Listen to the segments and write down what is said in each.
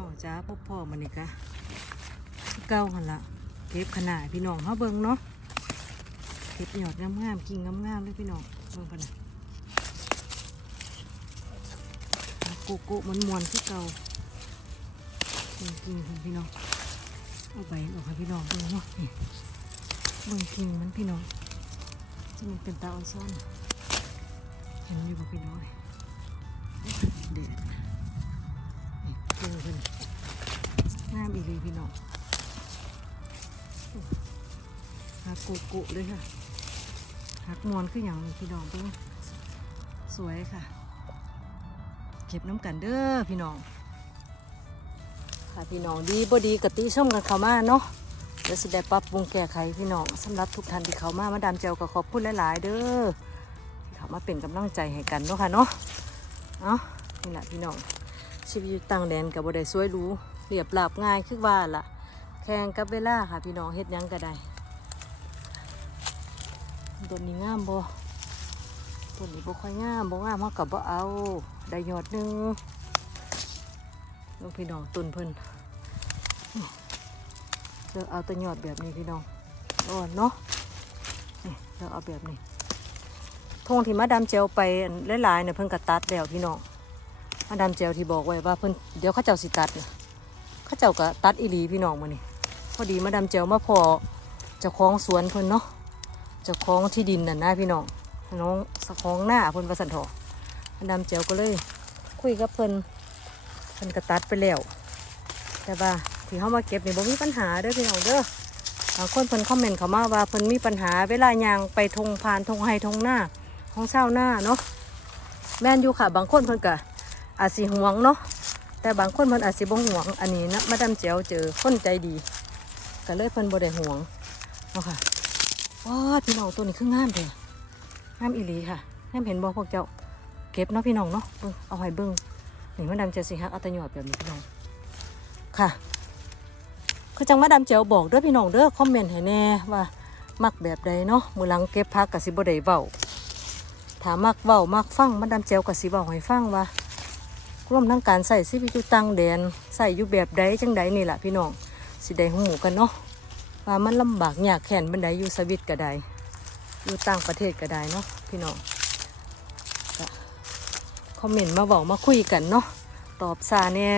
น้องจ้าพ่อพ่อมันนี่กะเก้าหันละเก็บขนาดพี่น้องเขาเบิ่งเนาะเก็บหยอดงามๆกิ่งงามๆเลยพี่น้องเบิ่งกันนะโกโก้มันมวนๆคือเก่ากิ่งของพี่น้องเอาใบออกให้พี่น้องเบิ่งเนาะนี่เบิ่งกิ่งมันพี่น้องที่มันเป็นตาอ่อนซ่อนเห็นอยู่บ่พี่น้องเด็ดามอีหลีพี่น้องหักโกโก้เลยค่ะหักมวนคืออย่างพี่น้องเพิ่งสวยค่ะ เก็บน้ำกันเด้อพี่น้อง ค่ะพี่น้องดีบ่ดีกติช่มกันเข้ามาเนาะเดี๋ยวสิได้ปรับปรุงแก้ไขพี่น้องสำหรับทุกท่านที่เข้ามามาดามเจลก็ขอบคุณหลาย ๆ เด้อที่เข้ามาเป็นกำลังใจให้กันเนาะค่ะเนาะ เอานี่แหละพี่น้องชีวิตอยู่ต่างแดนกับบได้สวยรู้ เรียบราบง่ายคือว่าล่ะ แข่งกับเวลาค่ะพี่น้องเฮ็ดยังก็ได้ต้นนี้งามบ่ต้นนี้บ่ค่อยงามบ่งามเฮากับบ่เอา ได้ยอดหนึงลูกพี่น้องต้นเพิ่นเลือกเอาแต่ยอดแบบนี้พี่น้องอ่อนเนาะนี่เลือกเอาแบบนี้ทงที่มาดามเจลไปหลายๆเนี่ยเพิ่นก็ตัดแล้วพี่น้องมาดามเจลที่บอกไว้ว่าเพิ่นเดี๋ยวเขาเจ้าสิตัดเนี่ย ขาเจ้าก็ตัดอีลีพี่น้องมานี่พอดีมาดามเจลมาพอเจ้าของสวนเพิ่นเนาะเจ้าของที่ดินน่ะนะพี่น้องน้องสะของหน้าเพิ่นประสันทอมาดามเจลก็เลย คุยกับเพิ่นเพิ่นก็ตัดไปแล้วแต่ว่าที่เขามาเก็บนี่บ่มีปัญหาเด้อพี่น้องเด้อบางคนเพิ่นคอมเมนต์เข้ามาว่าเพิ่นมีปัญหาเวลายางไปทงพานทงไฮทงหน้าของเช่าหน้าเนาะแม่นอยู่ค่ะ บางคนเพิ่นก็อาจสิห่วงเนาะ แต่บางคนมันอาจสิบ่ห่วง อันนี้นะมาดามเจียวเจอคนใจดีก็เลยเพิ่นบ่ได้ห่วงเนาะค่ะว้าพี่น้องตัวนี้คืองามเลยงามอีหลีค่ะแม่เห็นบ่พวกเจ้าเก็บเนาะพี่น้องเนาะเบิ่งเอาให้เบิ่งนี่มาดามเจียวสิฮักเอาตะหยอดแบบนี้พี่น้องค่ะคือจังมาดามเจียวบอกเด้อพี่น้องเด้อคอมเมนต์ให้แน่ว่ามักแบบใดเนาะมือหลังเก็บพักก็สิบ่ได้เว้าถามมักเว้ามักฟังมาดามเจียวก็สิเว้าให้ฟังว่า รวมทั้งการใส่ชีวิตอยู่ต่างแดนใส่อยู่แบบใดจังใดนี่แหละพี่น้องสิได้หูกันเนาะว่ามันลำบากยากแค้นบันไดอยู่สวิตก็ได้อยู่ต่างประเทศก็ได้เนาะพี่น้องคอมเมนต์มาบอกมาคุยกันเนาะตอบซาเนี่ย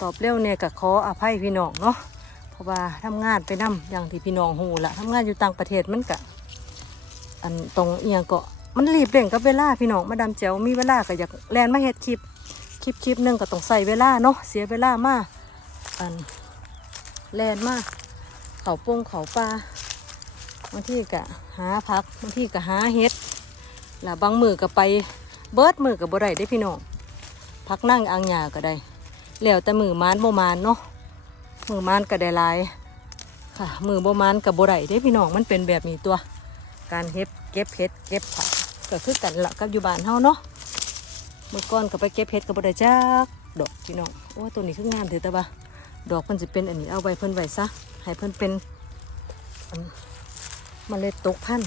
ตอบเร็วเนี่ยก็ขออภัยพี่น้องเนาะเพราะว่าทำงานไปนํอย่างที่พี่น้องหูละทำงานอยู่ต่างประเทศมันก็อันตรงเอียงก็มันรีบเร่งกับเวลาพี่น้องมาดามเจียวมีเวลาก็อยากแลนมาเฮ็ดคลิป ลิปคลิปหนึ่งก็ต้องใส่เวลาเนาะเสียเวลามากอันแลนมากเขาปงเขาปลาบางที่ก็หาพักบางที่ก็หาเห็ดแล้วบางมือก็ไปเบิดมือกับบ่ได้ได้พี่น้องพักนั่งอังหยาก็ได้แล้วแต่มือมานบ่มานเนาะมือมานก็ได้ลายค่ะมือบ่มานกับบ่ได้ได้พี่น้องมันเป็นแบบนี้ตัว การเฮ็ดเก็บเห็ดเก็บผักก็คือกันละกับอยู่บ้านเฮาเนาะ เมื่อก่อนก็ไปเก็บเห็ดกับบไดจักดอกพี่น้องโอ้ตัวนี้คืองามเถอะแต่ว่าดอกเพิ่นจะเป็นอันนี้เอาไว้เพิ่นไว้ซะให้เพิ่นเป็นอันเล็ดตกพัน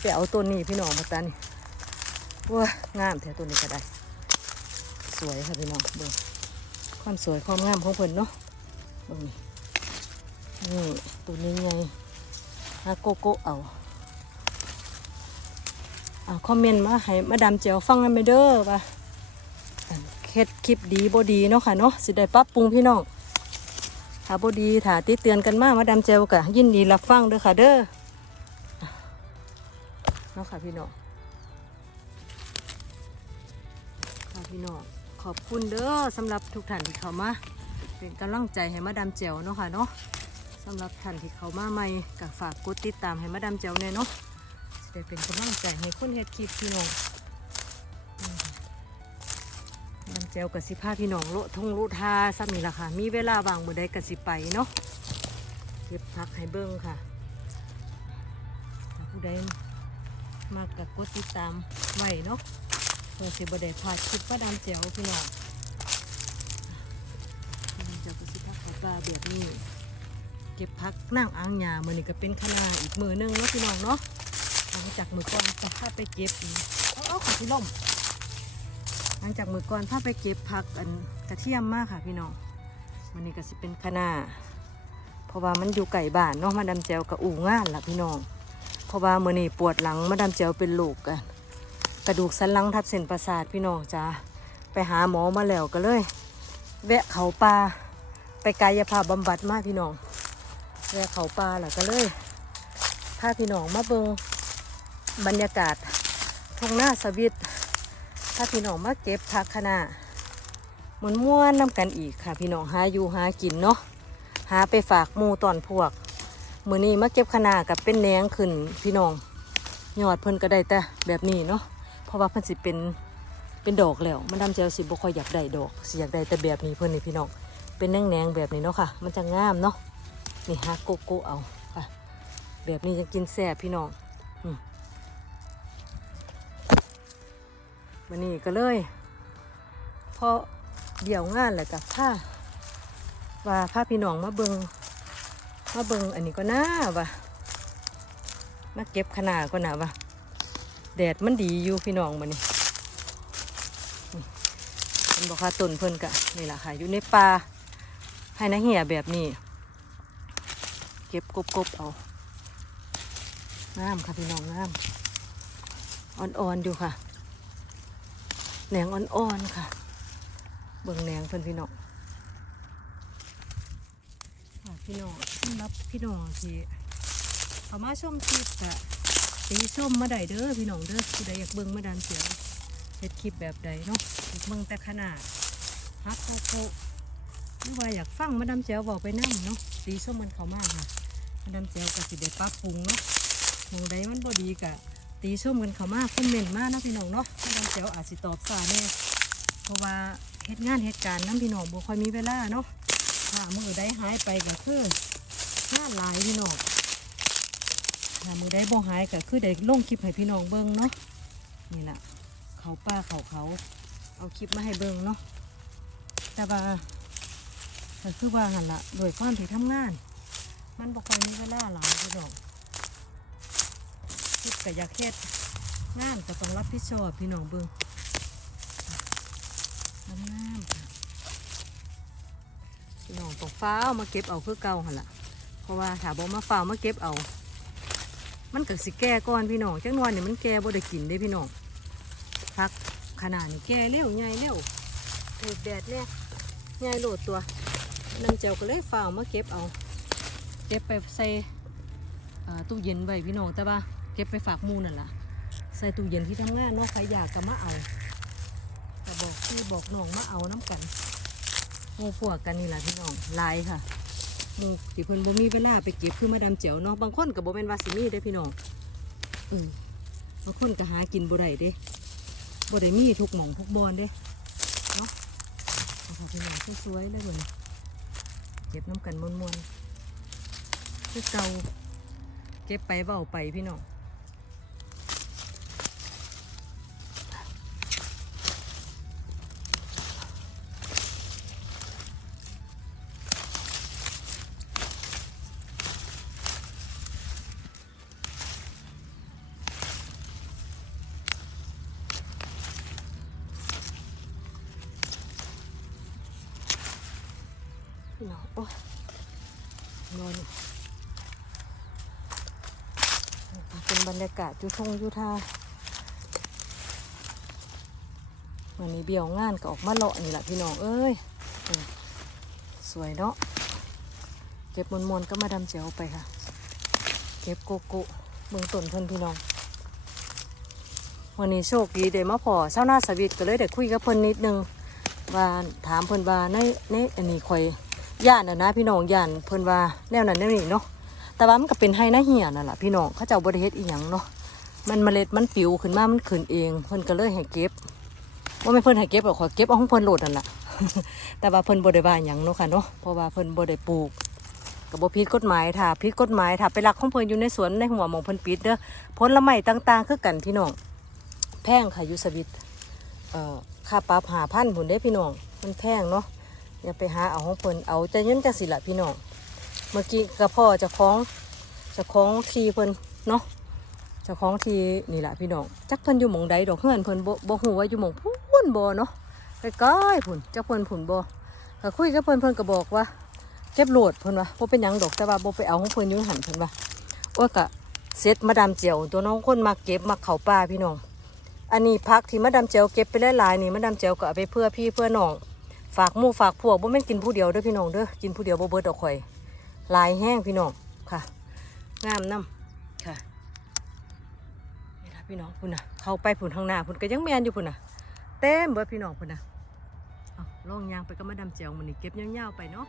ไปเอาตัวนี้พี่น้องมาตานี่ว้างามเถอะตัวนี้ก็ได้ สวยค่ะพี่น้องเบิ่งความสวยความงามของเพิ่นเนาะเบิ่งนี่นี่ตัวนี้ไงฮาโกโกเอาอ่าคอมเมนต์มาให้มาดามเจียวฟังกันไปเด้อว่า อันเฮ็ดคลิปดีบ่ดีเนาะค่ะเนาะสิได้ปรับปรุงพี่น้องถ้าบ่ดีถ้าติเตือนกันมากมาดามเจียวก็ยินดีรับฟังเด้อค่ะเด้อเนาะค่ะพี่น้องค่ะพี่น้องขอบคุณเด้อสำหรับทุกท่านที่เข้ามาเป็นกำลังใจให้มาดามเจียวเนาะค่ะเนาะสำหรับท่านที่เข้ามาใหม่ก็ฝากกดติดตามให้มาดามเจียวแน่เนาะจะเป็นกำลังใจให้คุณเฮ็ดคลิปพี่น้อง เจวกับสิพาพี่น้องโลทงลุทาซ้ำนี่ละค่ะ มีเวลาว่างมือใดกับสิไปเนาะเก็บพักให้เบิ้งค่ะผู้ใดมากกับกดติดตามไว้เนาะเพื่อสิบได้พลาดคลิปว่าดามเจียวพี่น้องเจียวกับสิพาเขาปลาแบบนี้เก็บพักนั่งอ่างหญ้ามือนี่ก็เป็นขนาอีกมือหนึงเนาะพี่น้องเนาะหลังจากมือก่อนจะพาไปเก็บอีกเอาเอาของพี่ล่ม ลังจากมือก่อนพาไปเก็บผักอันกระเทียมมากค่ะพี่น้องวันนี้ก็สิเป็นคณะเพราะว่ามันอยู่ไก่บ้านเนาะมาดามแจวกับอู่งานล่ะพี่น้องเพราะว่ามื่อนี้ปวดหลังมาดามแจวเป็นลูกกันกระดูกสันหลังทับเส้นประสาทพี่น้องจ้าไปหาหมอมาแล้วก็เลย แวะเขาป่าไปกายภาพบำบัดมากพี่น้องแวะเขาป่าล้วก็เลยพาพี่น้องมาเบิงบรรยากาศทงหน้าสวิต ถ้าพี่น้องมาเก็บผักคะนาเหมือนม่วนน้ำกันอีกค่ะ พี่น้องหาอยู่หากินเนาะหาไปฝากมูตอนพวกมือนี้มาเก็บคะนากับเป็นแนงขึ้นพี่น้องยอดเพิ่นก็ได้แต่แบบนี้เนาะเพราะว่าเพิ่นสิเป็นเป็นดอกแล้ว มันดำเจลสิบ่ค่อยอยากได้ดอกสิอยากได้แต่แบบนี้เพิ่นนี่พี่น้องเป็นแนงแนงแบบนี้เนาะค่ะ มันจะงามเนาะนี่ฮะโกโก้เอาค่ะแบบนี้จะกินแซ่บพี่น้องอืม วันนี้ก็เลยพอเดี่ยวงานแหล้วกับผ้าว่าผ้าพี่น้องมาเบิงมาเบิงอันนี้ก็น่าว่ะมาเก็บขนาดก็น่าว่ะแดดมันดีอยู่พี่น้องมานี่นี่เป็นบอกค่าต้นเพิ่นกะนี่แหละค่ะอยู่ในป่าให้นะเหี่ยแบบนี้ เก็บกบๆเอางามค่ะพี่น้องงามอ่อนๆอยู่ค่ะ แหนงอ่อนๆค่ะ เบิ่งแหนงเพิ่นพี่น้องค่ะพี่น้องสำหรับพี่น้องที่เขามาชมคลิปกะตีชมมาได้เด้อพี่น้องเด้อผู้ใดอยากเบิ่งมาดานเสียงเฮ็ดคลิปแบบใดเนาะเบิ่งแต่ขนาดฮักโคโคหรือว่าอยากฟังมาดามแจวบอกไปนั่งเนาะตีชมมันเขามากค่ะมาดามแจวก็สิได้ปรับปรุงเนาะมองใดมันบ่ดีกะ ตีชมกันเขามากคอมเมนต์มานะพี่น้องเนาะมาดามแจวอาจสิตอบสาแน่เพราะว่าเฮ็ดงานเฮ็ดการณ์น้ำพี่น้องบ่ค่อยมีเวลาเนาะถ้ามือได้หายไปก็คืองานหลายพี่น้องถ้ามือได้บ่หายก็คือได้ลงคลิปให้พี่น้องเบิ่งเนาะนี่แหละเขาป้าเขาเขาเอาคลิปมาให้เบิ่งเนาะแต่ว่าก็คือว่าหันละโดยความที่ทำงาน มันบ่ค่อยมีเวลาหลายพี่น้อง คิดก็อยากเฮ็ดงานก็ต้องรับผิดชอบพี่น้องเบิ่งทำงานค่ะพี่น้องต้องฟ้าวมาเก็บเอาคือเก่าหันละเพราะว่าถ้าบ่มาฟ้าวมาเก็บเอา มันก็สิแก่ก่อนพี่น้องจักหนวนเนี่ยมันแก่บ่ได้กินเด้พี่น้องพักขนาดนี้แก่เร็วใหญ่เร็วถูกแดดเนี่ยใหญ่โหลดตัวน้ำเจียวก็เลยฟ้าวมาเก็บเอา เก็บไปใส่อ่าตู้เย็นไว้พี่น้องแต่ว่า เก็บไปฝากมูนั่นล่ะ ใส่ตู้เย็นที่ทำงานเนาะใครอยากก็มาเอาก็บอกพี่บอกน้องมาเอาน้ำกันหมู่พวกกันนี่แหละพี่น้องลายค่ะหมู่ที่เพิ่นบ่มีเวลาไปเก็บคือมาดามเจียวเนาะบางคนก็บ่แม่นวาสิมีเด้พี่น้องอืบางคนก็หากินบ่ได้เด้บ่ได้มีทุกหม่องทุกบอนเด้เนาะเอาค่ะพี่น้องสวยๆเลยเบิ่นเก็บน้ำกันมวนๆคือเก่าเก็บไปเว้าไปพี่น้อง นอโอ้ยนอนเป็นบรรยากาศอยุทงยุทาวันนี้เบี่ยวงานก็ออกมาเลาะนี่แหละพี่น้องเอ้ยสวยเนาะเก็บมวนๆก็มาดำเจียวไปค่ะ เก็บโกโก้เมืองต้นเพิ่นพี่น้อง วันนี้โชคดีเดมาพอเช้าหน้าสวิตก็เลยได้คุยกับเพิ่นนิดนึงว่าถามเพิ่นว่าในในอันนี้ข่อย ย่านน่ะนะพี่น้องย่านเพิ่นว่าแนวนั้นแนวนี้เนาะแต่ว่ามันก็เป็นให้นาเหียนั่นแหละพี่น้องเขาเจ้าบ่ได้เฮ็ดอีหยังเนาะมันเมล็ดมันปิวขึ้นมามันขึ้นเองเพิ่นก็เลยให้เก็บว่าไม่เพิ่นให้เก็บหรอกขอเก็บเอาของเพิ่นโหลดนั่นแหละแต่ว่าเพิ่นบ่ได้ว่าหยังเนาะค่ะเนาะเพราะว่าเพิ่นบ่ได้ปลูกก็บ่ผิดกฎหมายถ้าผิดกฎหมายถ้าไปลักของเพิ่นอยู่ในสวนในหัวมองเพิ่นปิดเด้อผลไม้ต่างๆคือกันพี่น้องแพงค่ะยูสวิตเอ่อค่าปรับหาพันผุนได้พี่น้องมันแพงเนาะ อย่าไปหาเอาของเพิ่นเอาแต่เงินจังสิละพี่น้องเมื่อกี้กับพ่อจะคล้องจะคล้องทีเพิ่นเนาะจะคล้องทีนี่แหละพี่น้องจักเพิ่นอยู่หมองใดดอกเฮือนเพิ่นบ่บ่ฮู้ว่าอยู่หมองพุ่นบ่เนาะใกล้ๆพุ่นจักเพิ่นพุ่นบ่ก็คุยกับเพิ่นเพิ่นก็บอกว่าเก็บโหลดเพิ่นว่าบ่เป็นหยังดอกแต่ว่าบ่ไปเอาของเพิ่นอยู่หันเพิ่นว่าว่าก็เสร็จมาดามเจียวตัวน้องคนมาเก็บมาเข้าป่าพี่น้อง อันนี้พักที่มาดามเจียวเก็บไปหลายๆนี่มาดามเจียวก็เอาไปเพื่อพี่เพื่อน้อง ฝากหมู่ฝากพวกบ่แม่นกินผู้เดียวเด้อพี่น้องเด้อกินผู้เดียวบ่เบิดดอกข่อยลายแห้งพี่น้องค่ะ งามนํค่ะนี่ละพี่น้องพุ่นน่ะ เข้าไปพุ่นข้างหน้าพุ่นก็ยังแมนอยู่พุ่นน่ะ เต็มเบิดพี่น้องพุ่นน่ะล่องยางไปก็มาดามเจียวมันอนี้เก็บยาวๆไปเนาะ